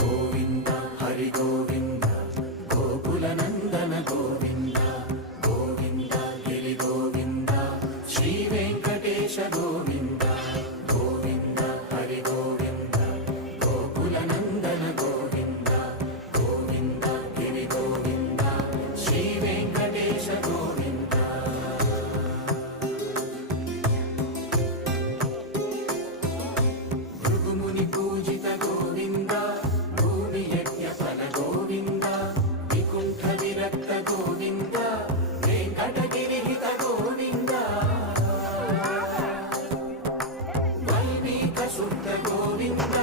గోవింద హరి గోవింద గోకుల నందన గోవింద గోవింద గిరి గోవింద శ్రీ వెంకటేశ గోవింద గోవింద హరి గోవింద గోకుల నందన గోవింద గోవింద గిరి గోవింద శ్రీ వెంకటేశ గోవింద భృగుముని పూజిత గోవింద భూమి యజ్ఞ ఫల గోవింద వికుంఠ విరక్త గోవింద వెంకటగిరిహిత గోవింద వైదిక శుద్ధ గోవింద